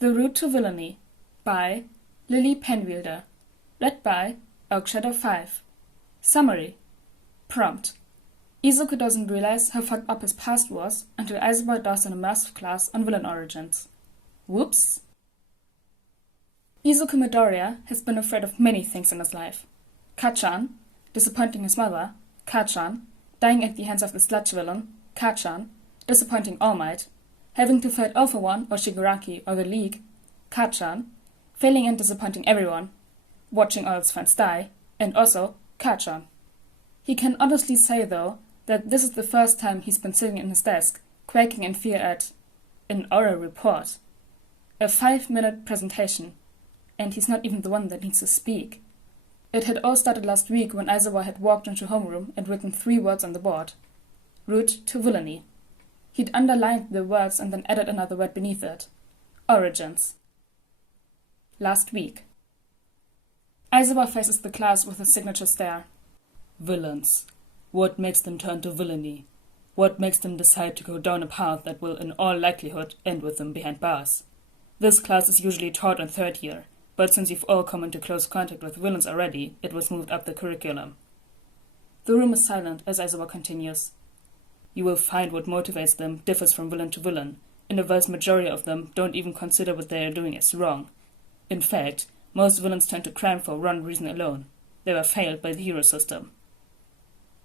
The Route to Villainy by Lily Penwielder. Read by Oakshadow5. Summary. Prompt. Izuku doesn't realize how fucked up his past was until Aizawa does an immersive class on villain origins. Whoops. Izuku Midoriya has been afraid of many things in his life. Kachan, disappointing his mother. Kachan, dying at the hands of the sludge villain. Kachan, disappointing All Might. Having to fight All For One or Shigaraki or the League. Kachan, failing and disappointing everyone. Watching all his friends die. And also Kachan. He can honestly say, though, that this is the first time he's been sitting in his desk, quaking in fear at an oral report. A 5-minute presentation. And he's not even the one that needs to speak. It had all started last week when Aizawa had walked into homeroom and written 3 words on the board. Route to Villainy. He'd underlined the words and then added another word beneath it. Origins. Last week. Aizawa faces the class with a signature stare. Villains. What makes them turn to villainy? What makes them decide to go down a path that will in all likelihood end with them behind bars? This class is usually taught in 3rd year, but since you've all come into close contact with villains already, it was moved up the curriculum. The room is silent as Aizawa continues. You will find what motivates them differs from villain to villain, and the vast majority of them don't even consider what they are doing as wrong. In fact, most villains turn to crime for one reason alone. They were failed by the hero system.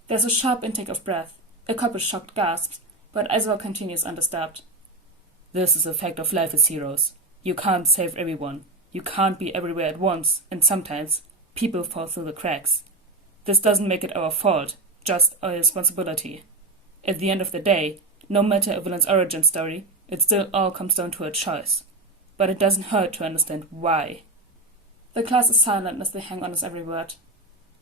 There's a sharp intake of breath, a couple shocked gasps, but Aizawa continues undisturbed. This is a fact of life as heroes. You can't save everyone. You can't be everywhere at once, and sometimes people fall through the cracks. This doesn't make it our fault, just our responsibility. At the end of the day, no matter a villain's origin story, it still all comes down to a choice. But it doesn't hurt to understand why. The class is silent as they hang on his every word.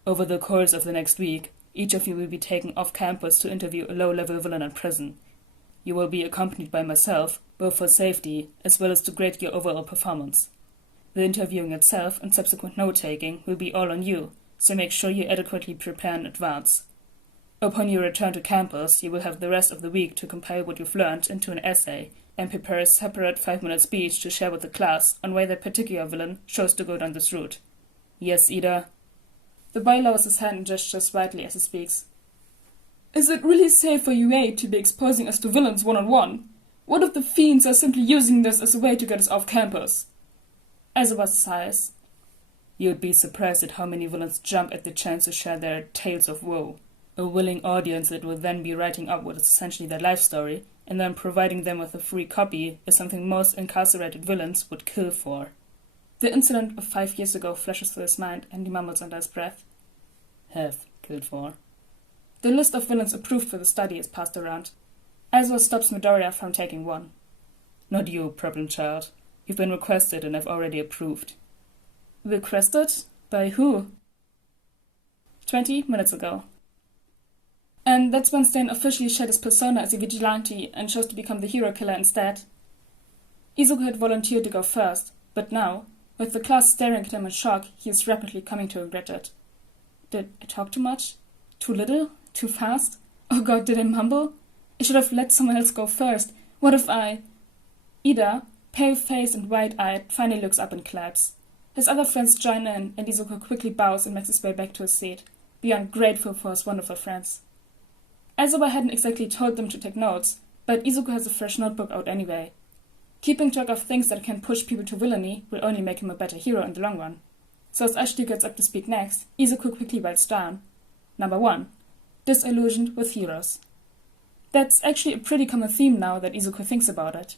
Over the course of the next week, each of you will be taken off campus to interview a low-level villain in prison. You will be accompanied by myself, both for safety as well as to grade your overall performance. The interviewing itself and subsequent note-taking will be all on you, so make sure you adequately prepare in advance. Upon your return to campus, you will have the rest of the week to compile what you've learned into an essay and prepare a separate 5-minute speech to share with the class on why that particular villain chose to go down this route. Yes, Ida? The boy lowers his hand and gestures slightly as he speaks. Is it really safe for UA to be exposing us to villains one-on-one? What if the fiends are simply using this as a way to get us off campus? Aizawa sighs. You'd be surprised at how many villains jump at the chance to share their tales of woe. A willing audience that will then be writing up what is essentially their life story, and then providing them with a free copy is something most incarcerated villains would kill for. The incident of 5 years ago flashes through his mind, and he mumbles under his breath. Have killed for. The list of villains approved for the study is passed around. Aizawa stops Midoriya from taking one. Not you, problem child. You've been requested and I've already approved. Requested? By who? 20 minutes ago. And that's when Stain officially shed his persona as a vigilante and chose to become the hero killer instead. Izuku had volunteered to go first, but now, with the class staring at him in shock, he is rapidly coming to regret it. Did I talk too much? Too little? Too fast? Oh god, did I mumble? I should have let someone else go first. What if I... Ida, pale-faced and wide-eyed, finally looks up and claps. His other friends join in, and Izuku quickly bows and makes his way back to his seat, beyond grateful for his wonderful friends. Aizawa hadn't exactly told them to take notes, but Izuku has a fresh notebook out anyway. Keeping track of things that can push people to villainy will only make him a better hero in the long run. So as Ashton gets up to speak next, Izuku quickly writes down. Number 1. Disillusioned with heroes. That's actually a pretty common theme now that Izuku thinks about it.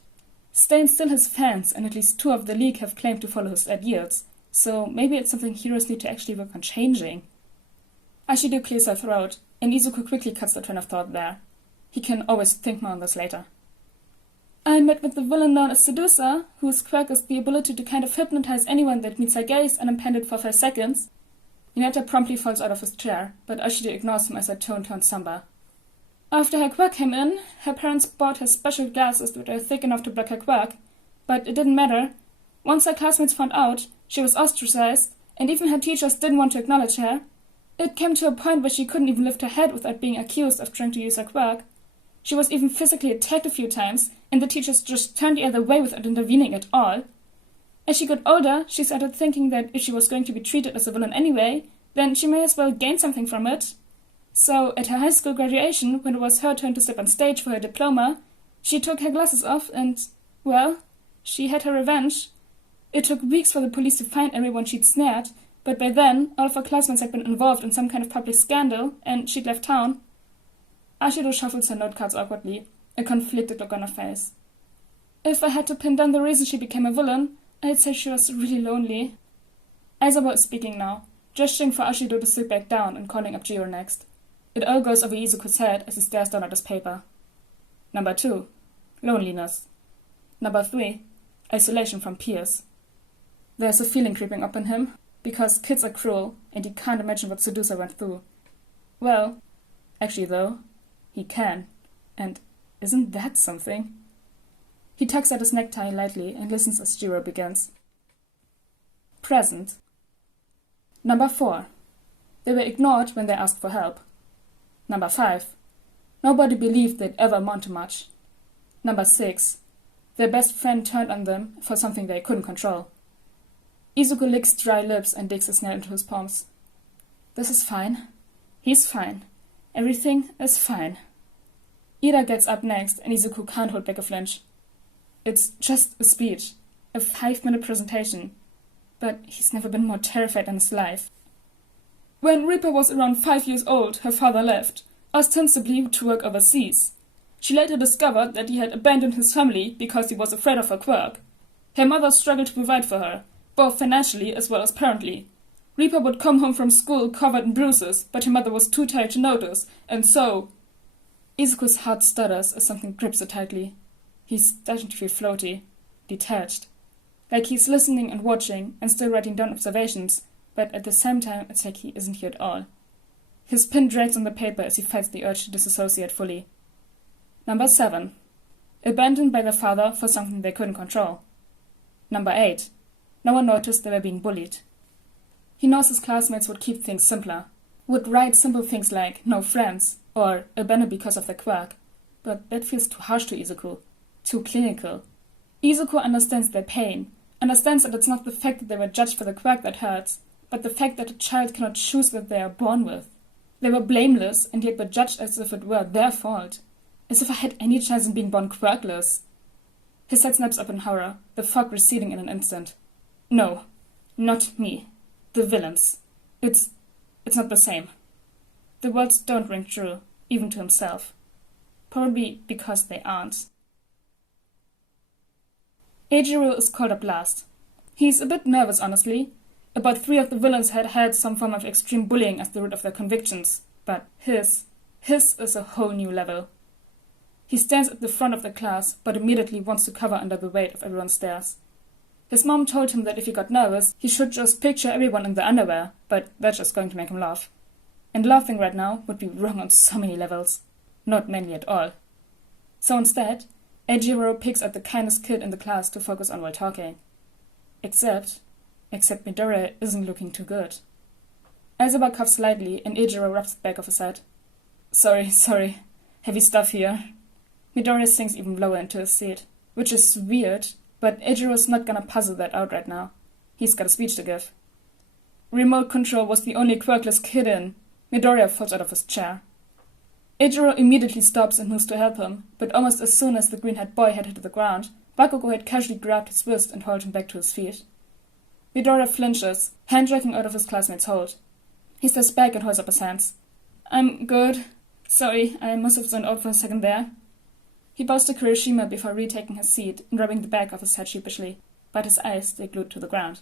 Stain still has fans, and at least 2 of the League have claimed to follow his ideals, so maybe it's something heroes need to actually work on changing. Ashido clears her throat, and Izuku quickly cuts the train of thought there. He can always think more on this later. I met with the villain known as Seducer, whose quirk is the ability to kind of hypnotize anyone that meets her gaze unimpeded for 5 seconds. Hinata promptly falls out of his chair, but Ashido ignores him as her tone turns somber. After her quirk came in, her parents bought her special glasses that are thick enough to block her quirk, but it didn't matter. Once her classmates found out, she was ostracized, and even her teachers didn't want to acknowledge her. It came to a point where she couldn't even lift her head without being accused of trying to use her quirk. She was even physically attacked a few times, and the teachers just turned the other way without intervening at all. As she got older, she started thinking that if she was going to be treated as a villain anyway, then she may as well gain something from it. So, at her high school graduation, when it was her turn to step on stage for her diploma, she took her glasses off and, well, she had her revenge. It took weeks for the police to find everyone she'd snared, but by then, all of her classmates had been involved in some kind of public scandal, and she'd left town. Ashido shuffles her note cards awkwardly, a conflicted look on her face. If I had to pin down the reason she became a villain, I'd say she was really lonely. Aizawa is speaking now, gesturing for Ashido to sit back down and calling up Jiro next. It all goes over Izuku's head as he stares down at his paper. Number 2. Loneliness. Number 3. Isolation from peers. There's a feeling creeping up in him, because kids are cruel, and he can't imagine what Sedusa went through. Well, actually though, he can. And isn't that something? He tugs at his necktie lightly and listens as Jiro begins. Present. Number 4. They were ignored when they asked for help. Number 5. Nobody believed they'd ever amount to much. Number 6. Their best friend turned on them for something they couldn't control. Izuku licks dry lips and digs his nail into his palms. This is fine. He's fine. Everything is fine. Ida gets up next and Izuku can't hold back a flinch. It's just a speech, a 5-minute presentation, but he's never been more terrified in his life. When Reaper was around 5 years old, her father left, ostensibly to work overseas. She later discovered that he had abandoned his family because he was afraid of her quirk. Her mother struggled to provide for her, both financially as well as parentally. Reaper would come home from school covered in bruises, but her mother was too tired to notice, and so... Izuku's heart stutters as something grips it tightly. He's starting to feel floaty, detached. Like he's listening and watching and still writing down observations, but at the same time it's like he isn't here at all. His pen drags on the paper as he fights the urge to disassociate fully. Number 7. Abandoned by their father for something they couldn't control. Number 8. No one noticed they were being bullied. He knows his classmates would keep things simpler, would write simple things like no friends or abandoned because of their quirk, but that feels too harsh to Izuku, too clinical. Izuku understands their pain, understands that it's not the fact that they were judged for the quirk that hurts, but the fact that a child cannot choose what they are born with. They were blameless and yet were judged as if it were their fault, as if I had any chance in being born quirkless. His head snaps up in horror, the fog receding in an instant. No, not me. The villains. It's not the same. The words don't ring true, even to himself. Probably because they aren't. Eijiro is called up last. He's a bit nervous, honestly. About 3 of the villains had had some form of extreme bullying as the root of their convictions, but his is a whole new level. He stands at the front of the class, but immediately wants to cover under the weight of everyone's stares. His mom told him that if he got nervous, he should just picture everyone in their underwear, but that's just going to make him laugh. And laughing right now would be wrong on so many levels. Not manly at all. So instead, Eijiro picks at the kindest kid in the class to focus on while talking. Except Midoriya isn't looking too good. Aizawa coughs slightly and Eijiro rubs the back of his head. Sorry. Heavy stuff here. Midoriya sinks even lower into his seat, which is weird, but Eijiro's not gonna puzzle that out right now. He's got a speech to give. Remote control was the only quirkless kid in. Midoriya falls out of his chair. Eijiro immediately stops and moves to help him, but almost as soon as the green-haired boy had hit the ground, Bakugo had casually grabbed his wrist and hauled him back to his feet. Midoriya flinches, hand dragging out of his classmate's hold. He steps back and holds up his hands. I'm good. Sorry, I must have zoned out for a second there. He bows to Kirishima before retaking his seat and rubbing the back of his head sheepishly, but his eyes stay glued to the ground.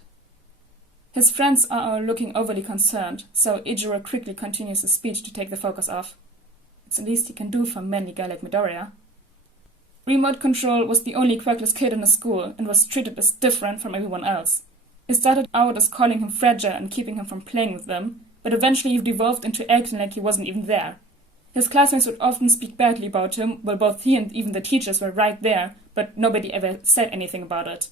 His friends are all looking overly concerned, so Eijiro quickly continues his speech to take the focus off. It's the least he can do for a manly guy like Midoriya. Remote control was the only quirkless kid in the school and was treated as different from everyone else. It started out as calling him fragile and keeping him from playing with them, but eventually he devolved into acting like he wasn't even there. His classmates would often speak badly about him, while both he and even the teachers were right there, but nobody ever said anything about it.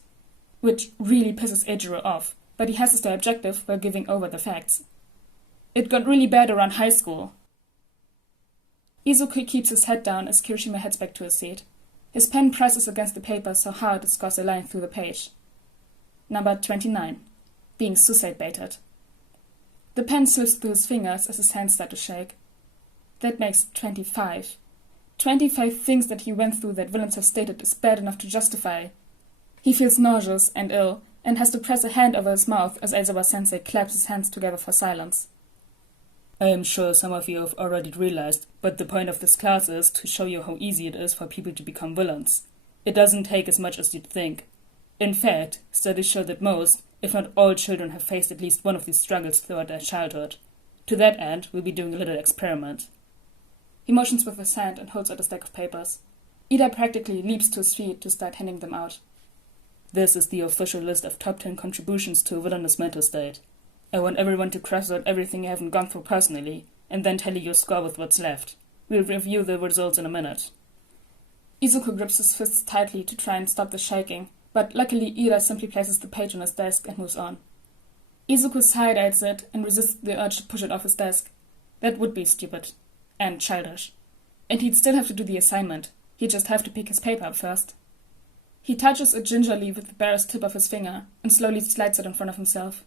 Which really pisses Eijiro off, but he has to stay objective while giving over the facts. It got really bad around high school. Izuku keeps his head down as Kirishima heads back to his seat. His pen presses against the paper so hard it scars a line through the page. Number 29. Being suicide baited. The pen slips through his fingers as his hands start to shake. That makes 25. 25 things that he went through that villains have stated is bad enough to justify. He feels nauseous and ill, and has to press a hand over his mouth as Aizawa-sensei claps his hands together for silence. I am sure some of you have already realized, but the point of this class is to show you how easy it is for people to become villains. It doesn't take as much as you'd think. In fact, studies show that most, if not all children have faced at least one of these struggles throughout their childhood. To that end, we'll be doing a little experiment. He motions with his hand and holds out a stack of papers. Ida practically leaps to his feet to start handing them out. This is the official list of top 10 contributions to a villainous mental state. I want everyone to cross out everything you haven't gone through personally, and then tally your score with what's left. We'll review the results in a minute. Izuku grips his fists tightly to try and stop the shaking, but luckily Ida simply places the page on his desk and moves on. Izuku side-eyes it and resists the urge to push it off his desk. That would be stupid. And childish. And he'd still have to do the assignment. He'd just have to pick his paper up first. He touches it gingerly with the barest tip of his finger and slowly slides it in front of himself.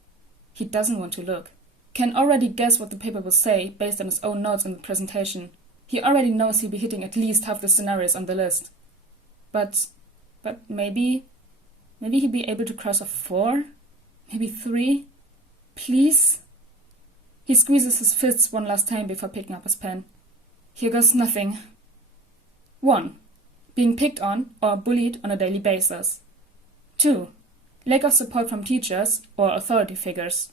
He doesn't want to look. Can already guess what the paper will say based on his own notes in the presentation. He already knows he'll be hitting at least half the scenarios on the list. But maybe he'll be able to cross off 4? Maybe 3? Please? He squeezes his fists one last time before picking up his pen. Here goes nothing. 1. Being picked on or bullied on a daily basis. 2. Lack of support from teachers or authority figures.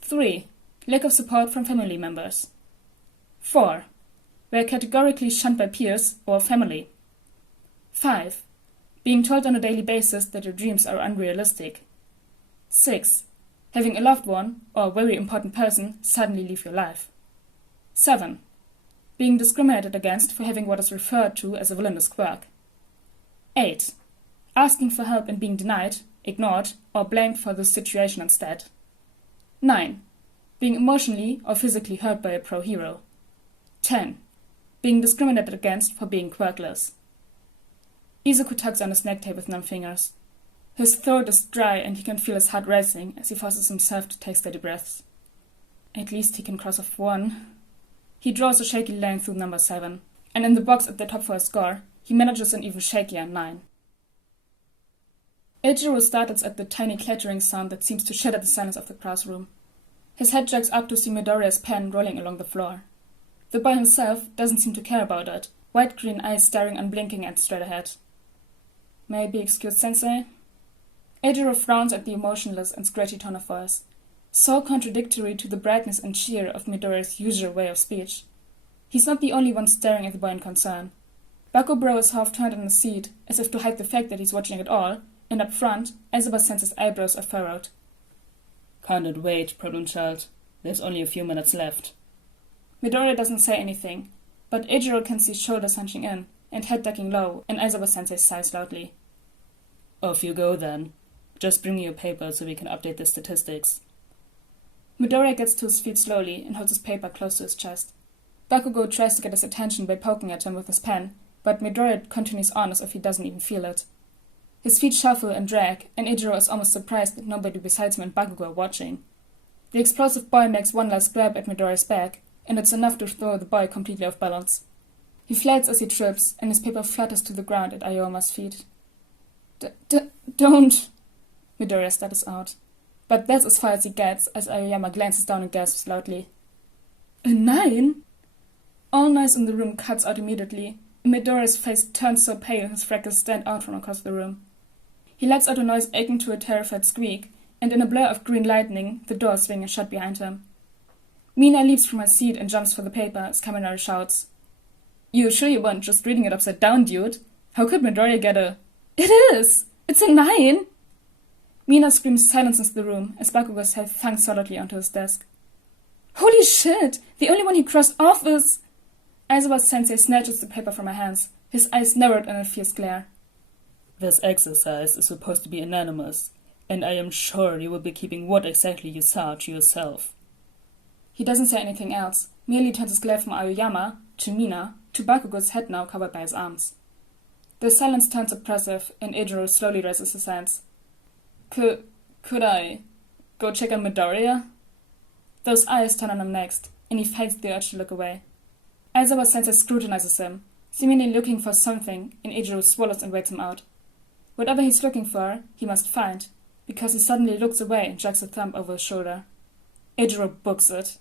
3. Lack of support from family members. 4. Were categorically shunned by peers or family. 5. Being told on a daily basis that your dreams are unrealistic. 6. Having a loved one or a very important person suddenly leave your life. 7. Being discriminated against for having what is referred to as a villainous quirk. 8. Asking for help and being denied, ignored, or blamed for the situation instead. 9. Being emotionally or physically hurt by a pro-hero. 10. Being discriminated against for being quirkless. Izuku tugs on his necktie with numb fingers. His throat is dry and he can feel his heart racing as he forces himself to take steady breaths. At least he can cross off 1. He draws a shaky line through number 7, and in the box at the top for his score, he manages an even shakier 9. Eiichiro startles at the tiny clattering sound that seems to shatter the silence of the classroom. His head jerks up to see Midoriya's pen rolling along the floor. The boy himself doesn't seem to care about it, white-green eyes staring unblinking and straight ahead. May I be excused, sensei? Eiichiro frowns at the emotionless and scratchy tone of voice, so contradictory to the brightness and cheer of Midoriya's usual way of speech. He's not the only one staring at the boy in concern. Bakubro is half-turned in his seat, as if to hide the fact that he's watching it all, and up front, Aizawa-sensei's eyebrows are furrowed. Can't wait, problem child. There's only a few minutes left. Midoriya doesn't say anything, but Eiichiro can see shoulders hunching in, and head ducking low, and Aizawa-sensei sighs loudly. Off you go, then. Just bring me your paper so we can update the statistics. Midoriya gets to his feet slowly and holds his paper close to his chest. Bakugo tries to get his attention by poking at him with his pen, but Midoriya continues on as if he doesn't even feel it. His feet shuffle and drag, and Eiichiro is almost surprised that nobody besides him and Bakugo are watching. The explosive boy makes one last grab at Midoriya's back, and it's enough to throw the boy completely off balance. He flails as he trips, and his paper flutters to the ground at Aoyama's feet. Don't! Midoriya stutters out. But that's as far as he gets, as Aoyama glances down and gasps loudly. A 9? All noise in the room cuts out immediately, and Midoriya's face turns so pale his freckles stand out from across the room. He lets out a noise akin to a terrified squeak, and in a blur of green lightning, the door swings shut behind him. Mina leaps from her seat and jumps for the paper as Kaminari shouts, "You sure you weren't just reading it upside down, dude? How could Midoriya get a—" "It is! It's a 9!" Mina screams silence into the room as Bakugo's head thunks solidly onto his desk. "Holy shit! The only one he crossed off is—" Aizawa-sensei snatches the paper from her hands, his eyes narrowed in a fierce glare. This exercise is supposed to be anonymous, and I am sure you will be keeping what exactly you saw to yourself. He doesn't say anything else, merely turns his glare from Aoyama to Mina to Bakugo's head now covered by his arms. The silence turns oppressive, and Eiichiro slowly raises his hands. Could I go check on Midoriya? Those eyes turn on him next, and he fights the urge to look away. Aizawa Sensei scrutinizes him, seemingly looking for something, and Ejiro swallows and waits him out. Whatever he's looking for, he must find, because he suddenly looks away and jerks a thumb over his shoulder. Ejiro books it.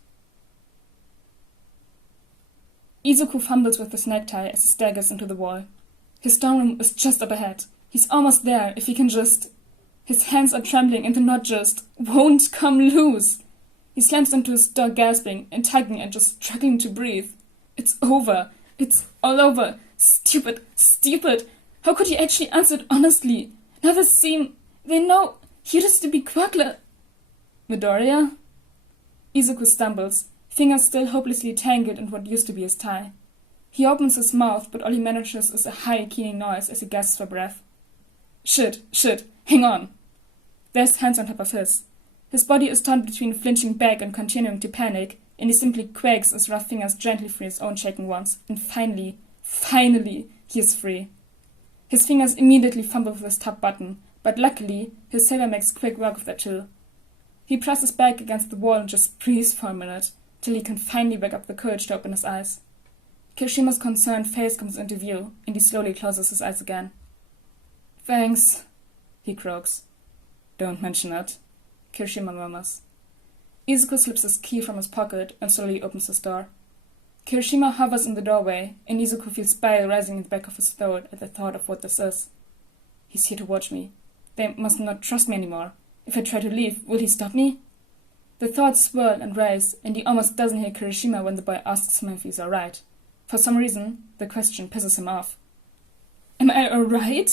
Izuku fumbles with his necktie as he staggers into the wall. His dorm room is just up ahead. He's almost there if he can just... His hands are trembling and the knot just won't come loose. He slams into his door gasping and tugging and just struggling to breathe. It's over. It's all over. Stupid. Stupid. How could he actually answer it honestly? Now they know he used to be Quackler. Midoriya? Izuku stumbles, fingers still hopelessly tangled in what used to be his tie. He opens his mouth, but all he manages is a high, keening noise as he gasps for breath. Shit, hang on. There's hands on top of his. His body is torn between flinching back and continuing to panic, and he simply quakes as rough fingers gently free his own shaking ones, and finally, he is free. His fingers immediately fumble with his top button, but luckily, his saber makes quick work of that too. He presses back against the wall and just breathes for a minute, till he can finally wake up the courage to open his eyes. Kirishima's concerned face comes into view, and he slowly closes his eyes again. Thanks, he croaks. Don't mention it, Kirishima murmurs. Izuku slips his key from his pocket and slowly opens his door. Kirishima hovers in the doorway, and Izuku feels bile rising in the back of his throat at the thought of what this is. He's here to watch me. They must not trust me anymore. If I try to leave, will he stop me? The thoughts swirl and race, and he almost doesn't hear Kirishima when the boy asks him if he's alright. For some reason, the question pisses him off. Am I alright?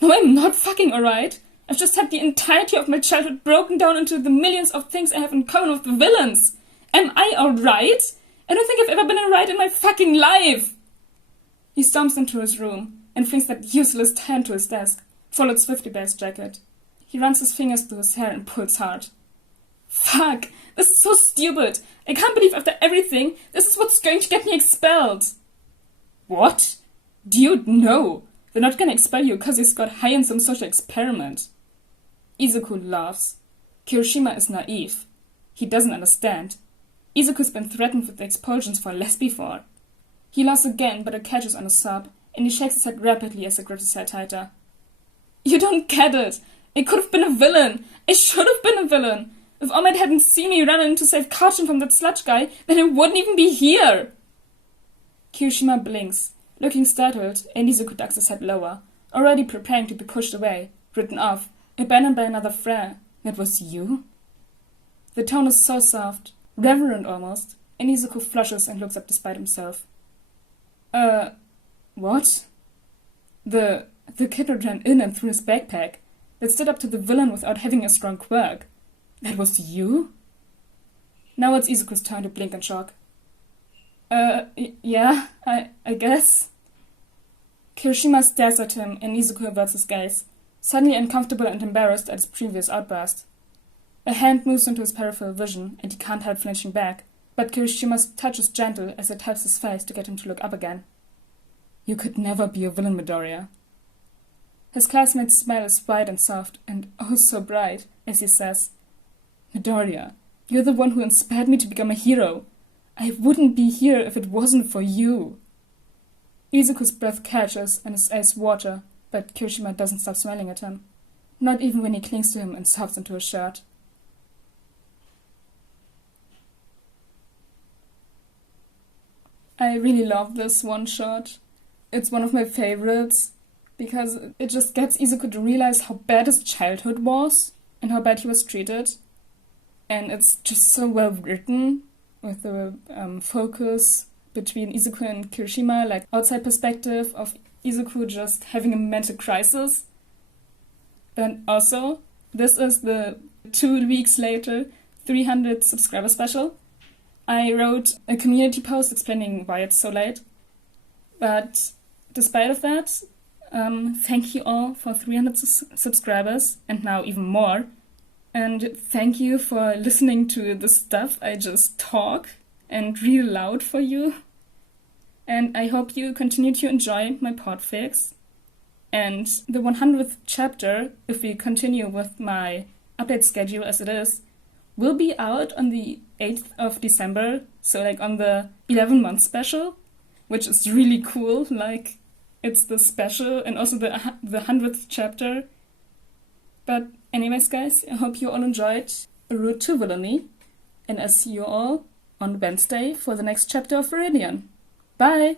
No, I'm not fucking alright. I've just had the entirety of my childhood broken down into the millions of things I have in common with the villains. Am I alright? I don't think I've ever been alright in my fucking life. He storms into his room and flings that useless tie to his desk, followed swiftly by his jacket. He runs his fingers through his hair and pulls hard. Fuck! This is so stupid! I can't believe after everything, this is what's going to get me expelled! What? Dude, no! They're not gonna expel you because you got high in some social experiment. Izuku laughs. Kirishima is naive. He doesn't understand. Izuku's been threatened with expulsions for less before. He laughs again, but it catches on a sob, and he shakes his head rapidly as he grips his hair tighter. You don't get it! I could have been a villain! I should have been a villain! If All Might hadn't seen me run in to save Kachin from that sludge guy, then I wouldn't even be here! Kirishima blinks, looking startled, and Izuku ducks his head lower, already preparing to be pushed away, written off, abandoned by another friend. That was you? The tone is so soft, reverent almost, and Izuku flushes and looks up despite himself. What? The kid who ran in and threw his backpack, that stood up to the villain without having a strong quirk. That was you? Now it's Izuku's turn to blink in shock. Yeah, I guess. Kirishima stares at him and Izuku averts his gaze, suddenly uncomfortable and embarrassed at his previous outburst. A hand moves into his peripheral vision and he can't help flinching back, but Kirishima's touch is gentle as it helps his face to get him to look up again. You could never be a villain, Midoriya. His classmate's smile is wide and soft and oh so bright as he says, Midoriya, you're the one who inspired me to become a hero. I wouldn't be here if it wasn't for you. Izuku's breath catches and his eyes water, but Kirishima doesn't stop smiling at him, not even when he clings to him and sobs into his shirt. I really love this one shot. It's one of my favorites because it just gets Izuku to realize how bad his childhood was and how bad he was treated. And it's just so well written with the focus between Izuku and Kirishima, like outside perspective of Izuku just having a mental crisis. But also, this is the 2 weeks later 300 subscriber special. I wrote a community post explaining why it's so late. But despite of that, thank you all for 300 subscribers and now even more. And thank you for listening to the stuff I just talk and read aloud for you. And I hope you continue to enjoy my podfics. And the 100th chapter, if we continue with my update schedule as it is, will be out on the 8th of December, so like on the 11-month special, which is really cool. Like, it's the special and also the 100th chapter. But anyways, guys, I hope you all enjoyed A Route to Villainy, and I'll see you all on Wednesday for the next chapter of Viridian. Bye!